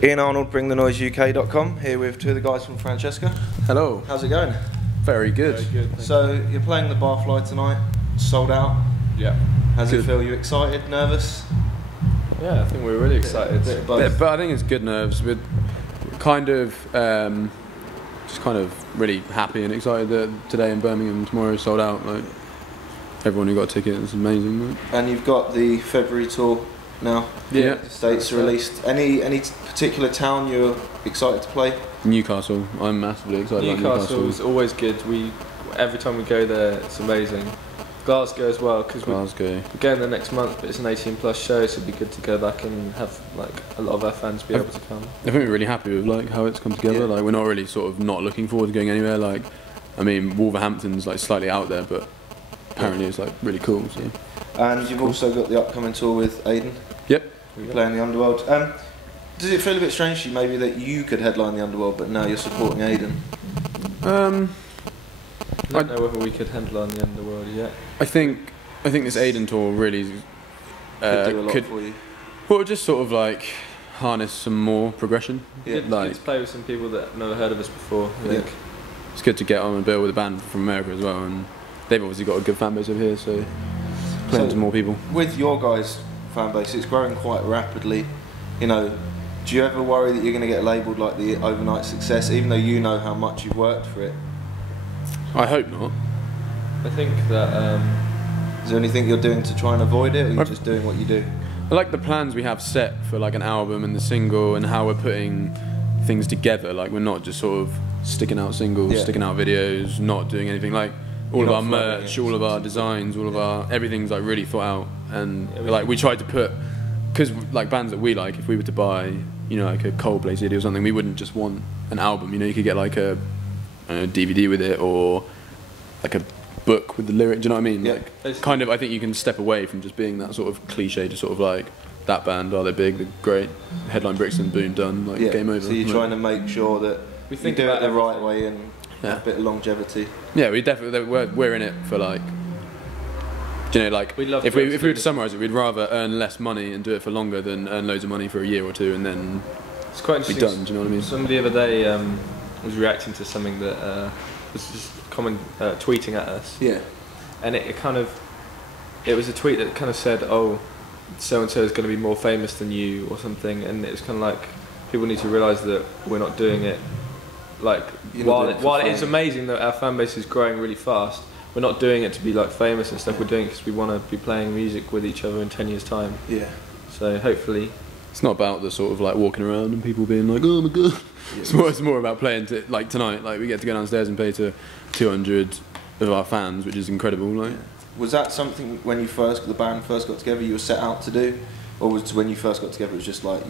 Ian Arnold, Bringthenoiseuk.com, here with two of the guys from Francesqa. Hello. How's it going? Very good. Very good. So you're playing the Barfly tonight, sold out. Yeah. How's Good. it feel? You excited, nervous? Yeah, I think we're really excited. Bit of both. But I think it's good nerves. We're kind of just kind of really happy and excited that today in Birmingham, tomorrow is sold out. Like everyone who got a ticket, it's amazing. Like. And you've got the February tour now. Yeah. The dates are released. Any particular town you're excited to play? Newcastle. I'm massively excited about Newcastle is always good. Every time we go there, it's amazing. Glasgow as well, because we're going the next month, but it's an 18+ show, so it'd be good to go back and have like a lot of our fans be able to come. I think we're really happy with like how it's come together. Yeah. Like we're not really sort of not looking forward to going anywhere. Like, I mean, Wolverhampton's like slightly out there, but apparently it's like really cool. So. And you've also got the upcoming tour with Aiden. Yep. You're playing the Underworld. Does it feel a bit strange to you maybe that you could headline the Underworld, but now you're supporting Aiden? I don't know whether we could headline the Underworld yet. I think this Aiden tour really Could do a lot for you. Well, just sort of like harness some more progression. Yeah. Good to play with some people that have never heard of us before. I think. It's good to get on and build with a band from America as well, and they've obviously got a good fan base over here, so playing to more people. With your guys' fan base, it's growing quite rapidly. You know, do you ever worry that you're going to get labelled like the overnight success, even though you know how much you've worked for it? I hope not. I think that. Is there anything you're doing to try and avoid it, or you're just doing what you do? I like the plans we have set for like an album and the single, and how we're putting things together. Like we're not just sort of sticking out singles, sticking out videos, not doing anything. Like all of our merch, all of our designs, all of our everything's like really thought out, and like we tried to put, because like bands that we like, if we were to buy, you know, like a Coldplay CD or something, we wouldn't just want an album. You know, you could get like a DVD with it, or like a book with the lyric. Do you know what I mean? Yeah. Like, kind of. I think you can step away from just being that sort of cliche, just sort of like that band. Oh, they're big, they're great. Headline Brixton, boom, done. Like game over. So you're trying to make sure that we think you do about it the right way and Yeah. a bit of longevity. Yeah, we definitely we're in it for like. Do you know, like if we were to summarise it, we'd rather earn less money and do it for longer than earn loads of money for a year or two and then it's quite be interesting. done. Do you know what I mean? Somebody the other day was reacting to something that was just tweeting at us. Yeah. And it was a tweet that kind of said, oh, so and so is going to be more famous than you or something, and it was kind of like people need to realise that we're not doing it like while it is amazing that our fan base is growing really fast, we're not doing it to be like famous and stuff. We're doing it because we want to be playing music with each other in 10 years time. Yeah. So hopefully it's not about the sort of like walking around and people being like, oh my god. It's more about playing like tonight. Like we get to go downstairs and play to 200 of our fans, which is incredible. Like, was that something when the band first got together, you were set out to do, or was when you first got together it was just like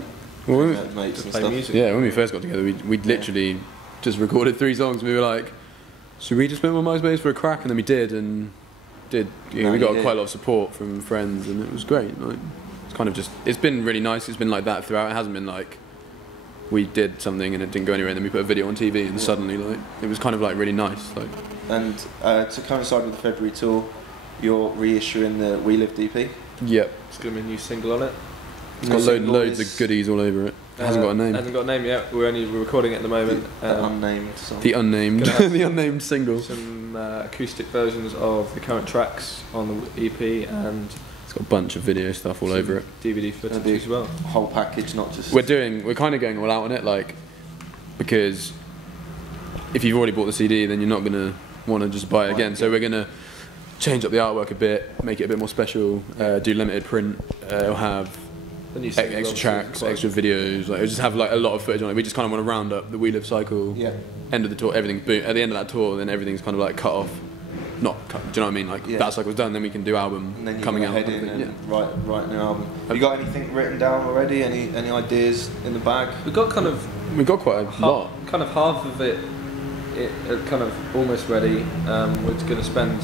mates and stuff? Music. Yeah, when we first got together, we literally just recorded 3 songs. And we were like, should we just put them on MySpace for a crack? And then we did, we got quite a lot of support from friends, and it was great. Like, it's kind of just, it's been really nice. It's been like that throughout. It hasn't been like we did something and it didn't go anywhere, and then we put a video on TV, and suddenly like it was kind of like really nice. Like. And to coincide with the February tour, you're reissuing the We Lived EP. Yep. It's going to be a new single on it. It's got loads of goodies all over it. It hasn't got a name. Hasn't got a name yet. We're recording it at the moment. The unnamed song. The unnamed. The unnamed single. Some acoustic versions of the current tracks on the EP, and it's got a bunch of video stuff all over it. DVD footage as well. Whole package, not just. We're kind of going all out on it, like, because if you've already bought the CD, then you're not gonna want to just buy it again. So we're gonna change up the artwork a bit, make it a bit more special, do limited print. It'll have extra tracks, extra videos. Like, it'll just have like a lot of footage on it. We just kind of want to round up the We Live cycle. Yeah. End of the tour, everything. Boom. At the end of that tour, then everything's kind of like cut off. Not cut. Do you know what I mean? Like that cycle's done, then we can do album and then coming out. Head in and write a new album. Have you got anything written down already? Any ideas in the bag? We've got quite a lot. Kind of half of it kind of almost ready. We're going to spend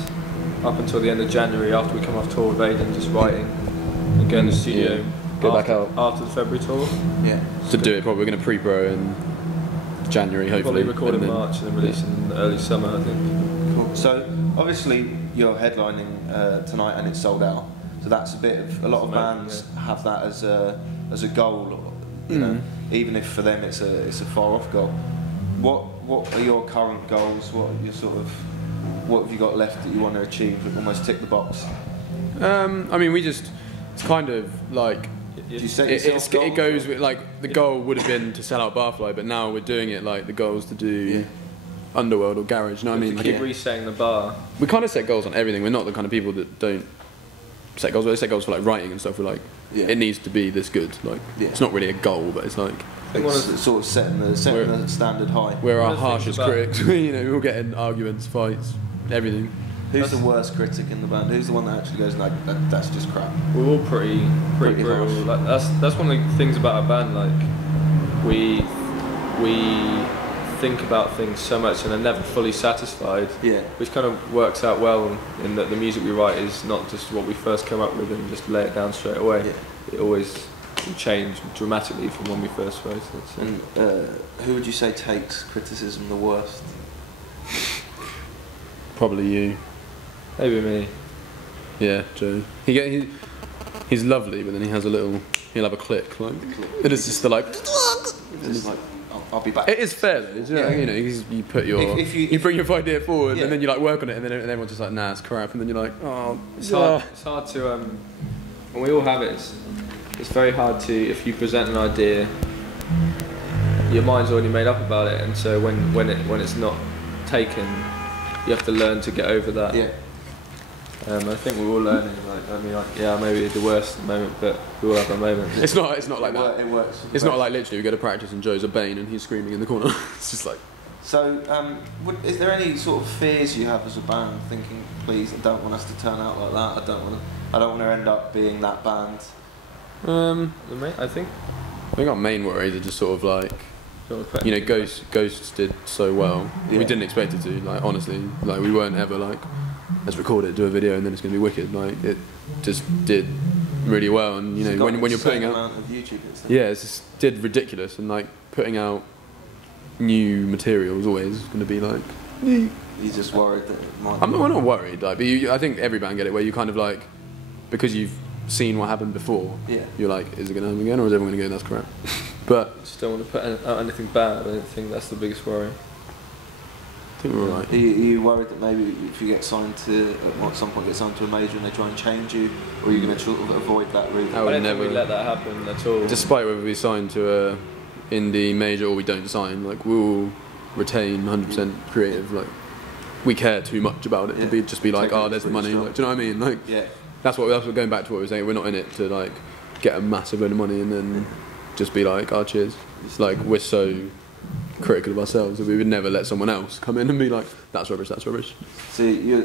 up until the end of January, after we come off tour with Aiden, just writing and go in the studio. Go back out after the February tour. Yeah. To do it properly, we're going to pre-pro in January, hopefully. Probably record in March and then release in the early summer, I think. Cool. So obviously you're headlining tonight and it's sold out. So that's a lot of bands have that as a goal. You know, even if for them it's a far off goal. What are your current goals? What are your what have you got left that you want to achieve? Almost tick the box. I mean, it's kind of like. Do you set yourself goals? It goes with like the goal would have been to sell out Barfly, but now we're doing it like the goal is to do Underworld or Garage. You know what I mean? Keep resetting the bar. We kind of set goals on everything. We're not the kind of people that don't set goals. They set goals for like writing and stuff. We're like, it needs to be this good. Like, it's not really a goal, but it's like it's sort of setting the standard high. We're our harshest critics. You know, we'll get in arguments, fights, everything. Who's the worst critic in the band? Who's the one that actually goes, no, that's just crap? We're all pretty brutal. Like, that's one of the things about our band. Like, we think about things so much and are never fully satisfied. Yeah. Which kind of works out well in that the music we write is not just what we first come up with and just lay it down straight away. Yeah. It always change dramatically from when we first wrote it. So. And who would you say takes criticism the worst? Probably you. Maybe me. Yeah, Joe. He's lovely, but then he'll have a click. Like, it is just like. It's like, I'll be back. It is fair though. You know, you put your, you bring your idea forward, and then you like work on it, and then everyone's just like, nah, it's crap, and then you're like, oh. It's hard to and we all have it. It's very hard to, if you present an idea, your mind's already made up about it, and so when it's not taken, you have to learn to get over that. Yeah. I think we're all learning. Maybe the worst moment, but we all have our moments. It's not like that. It works. It's not like literally we go to practice and Joe's a bane and he's screaming in the corner. It's just like. So, is there any sort of fears you have as a band? Thinking, please, I don't want us to turn out like that. I don't want to end up being that band. I think our main worries are just sort of like. You know, Ghosts did so well. Yeah. We didn't expect it to. Like, honestly, like we weren't ever like, let's record it, do a video, and then it's going to be wicked. Like, it just did really well. And you know, when you're putting out, amount of YouTube and stuff. Yeah, it just did ridiculous. And like putting out new material is always going to be like. You're just worried that it might. I'm not worried. Like, but I think every band get it where you kind of like, because you've seen what happened before. Yeah. You're like, is it going to happen again, or is everyone going to go, that's crap? But just don't want to put out anything bad. I don't think that's the biggest worry. I think we're alright. Are you worried that maybe if you get signed to, at some point get signed to a major and they try and change you, or are you going to sort of avoid that route? I don't think we'd let that happen at all. Despite whether we sign to a indie major or we don't sign, like we'll retain 100% creative. Like we care too much about it to just be like, there's the money. Like, do you know what I mean? Like that's what going back to what we were saying. We're not in it to like get a massive load of money and then just be like, cheers. It's like we're so critical of ourselves that we would never let someone else come in and be like, that's rubbish, that's rubbish. So you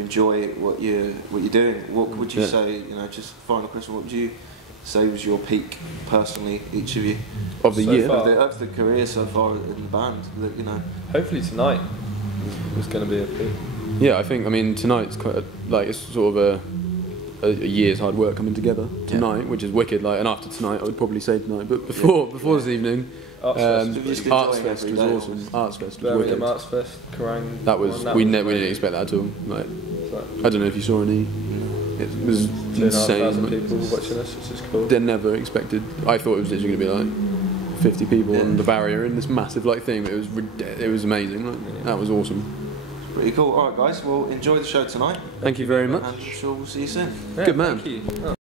enjoy what you're doing. What would you say? You know, just final question. What would you say was your peak personally, each of you, of the year, of the career so far in the band? That, you know, hopefully tonight was going to be a peak. Yeah, I think. Tonight's quite it's sort of a year's hard work coming together tonight, which is wicked. Like, and after tonight, I would probably say tonight, but before this evening, Arts Fest was awesome. Arts Fest was wicked. Arts Fest, Kerrang. That was we didn't expect that at all. Like, I don't know if you saw any. It was insane. 2,500 people watching us, which is cool. They never expected. I thought it was literally going to be like 50 people on the barrier in this massive thing. It was amazing. Like, that was awesome. Pretty cool. Alright guys, well enjoy the show tonight. Thank you very much. And I'm sure we'll see you soon. Yeah, good man. Thank you.